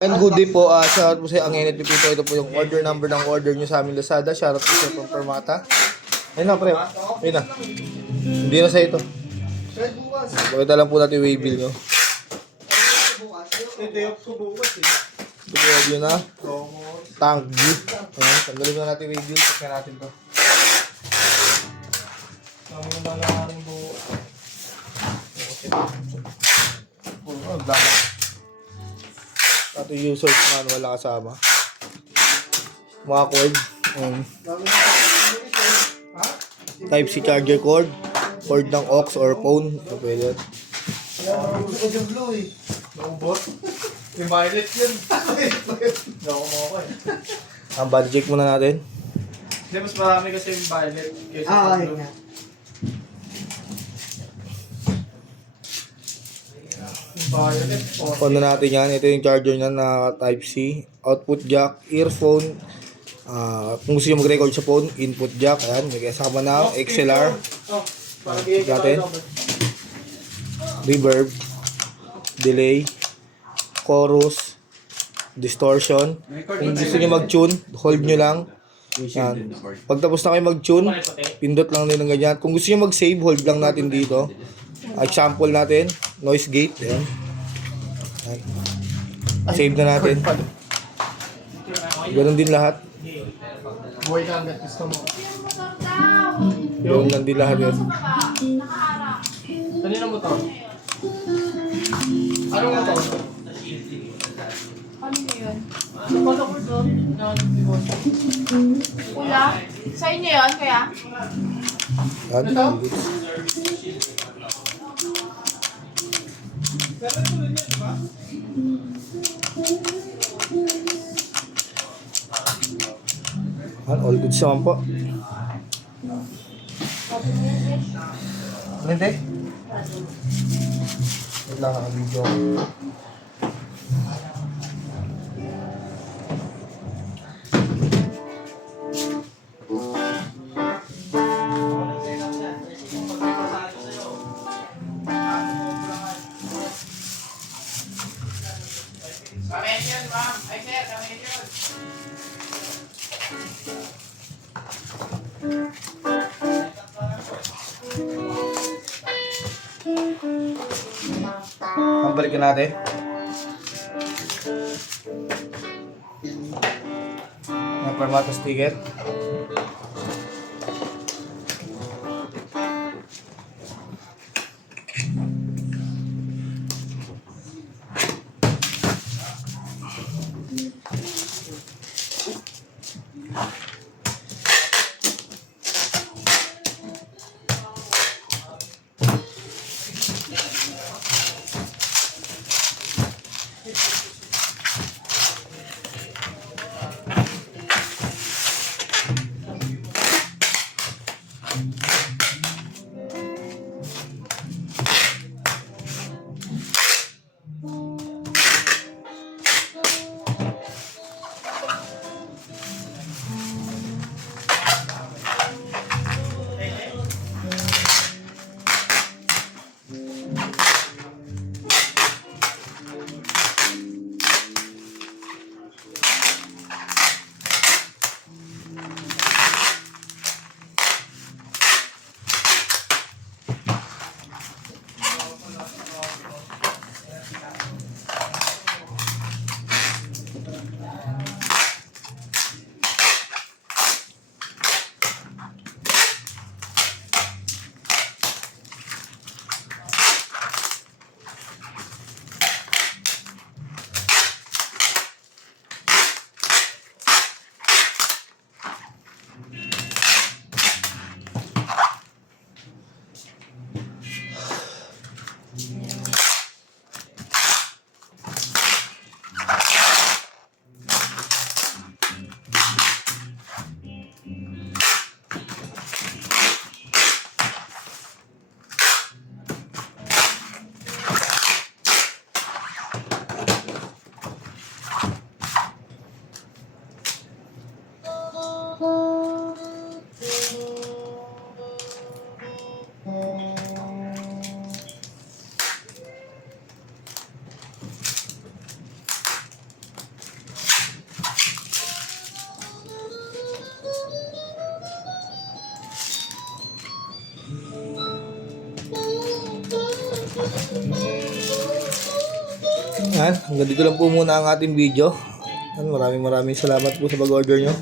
And good day po, shoutout po sa ang NNP po. Ito po yung order number ng order nyo sa aming Lazada. Shoutout po sa pang Permata. Ayun na, pre. Ayun na. Hindi na sa ito. Pakita lang po natin yung waybill nyo. Ito po yun na. Thank you. Ayan, tanggalin na natin yung waybill. Check na natin to. Kami naman lang ang buo. Ito yung user's manual na kasama. Mga cord. Type C charger cord. Cord ng aux or phone. Ito pwede. Ito yung blue eh. Naubot? Yung violet yun. Nakumo ko eh. Ang body check muna natin. Hindi, mas marami kasi yung violet kaysa sa blue. Yung violet. On na natin yan. Ito yung charger niya na type C. Output jack, earphone. Kung gusto nyo mag-record sa phone, input jack. Ayan, may kasama na XLR. Check natin. Reverb. Delay. Chorus. Distortion. Kung gusto nyo mag-tune, hold nyo lang. Yan. Pagtapos na kayo mag-tune, pindot lang din ng ganyan. Kung gusto nyo mag-save, hold lang natin dito. Example natin, noise gate. Yan. Yan. Save na natin. Ganun din lahat. Buhay ka hanggat gusto mo. Ganun lang din lahat yun. Kanina mo to? Anong mo to? Ano yun? Ano ko doon? Pula? Sa inyo yun, kaya? Yan. Yan, all good naman po. Hindi. Wait lang ang video. Kamen yun, ma'am. Ay, sir, kamen yun. Ang balikan natin. Yung Permata sticker. Yan, hanggang dito lang po muna ang ating video. Yan, maraming salamat po sa pag-order nyo.